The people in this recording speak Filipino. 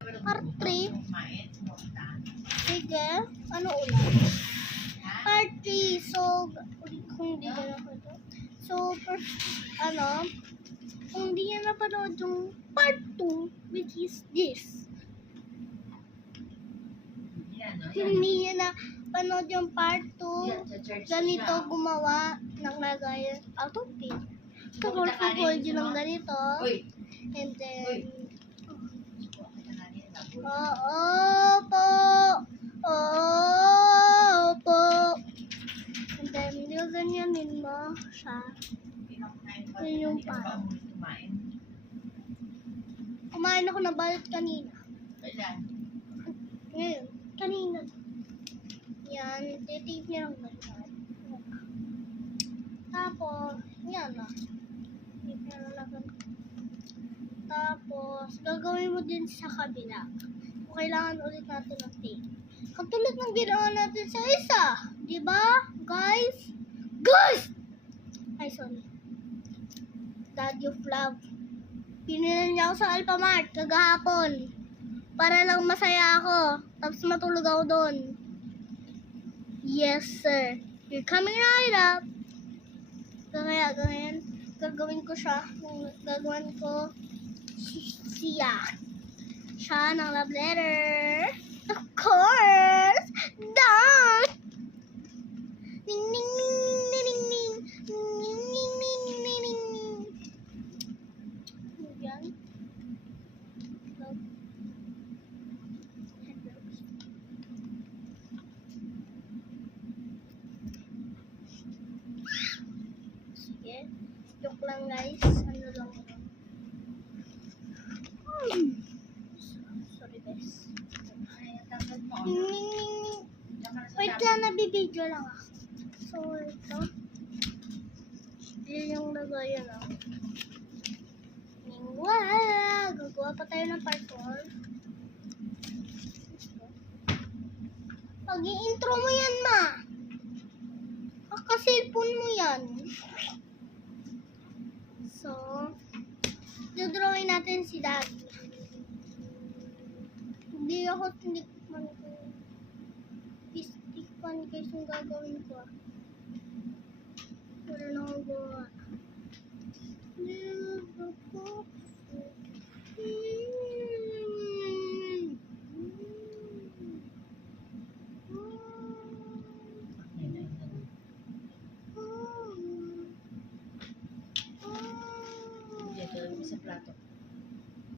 Part 3. Sige. Ano ulit? Part 3. So, kung di ka napanood. So, first, kung di ka napanood yung part 2, which is this. Hindi niya na panood yung part 2. Ganito gumawa ng lagayan out of pin. Tapos fold yun ng ganito. And then, opo. And then, ganyanin mo siya. Yun yung parang. Kumain ako na balot kanina. Ngayon, kanina. Yan, titip niya ng ganyan. Tapos, yan na. Titip niya na lang. Tapos, gagawin mo din sa kabila. Kung kailangan ulit natin ng tape. Katulad ng ginawa natin sa isa. Diba, guys? Guys! Ay, sorry. Daddy of Love. Pinilan niya ako sa Alphamart kagahapon. Para lang masaya ako. Tapos matulog ako doon. Yes, sir. You're coming right up. Kaya ganyan. Gagawin ko siya. Gagawin ko siya ng love letter. Of course. Done. Ning ning ning ning ning ning ning ning ning ning ning ning. Yan. Sige. Joke lang guys. Ano lang yun. Sorry guys. Wait lang, nabibidyo lang ako. So, ito. Yun yung lagayan lang. Wow! Gagawa pa tayo ng part 4. Pag-i-intro mo yan, ma. Kaka-cellphone mo yan. So, dodrawin natin si Daddy. Hindi man ko. Stick pan guys yung gagawin ko. Wala na ako gawa.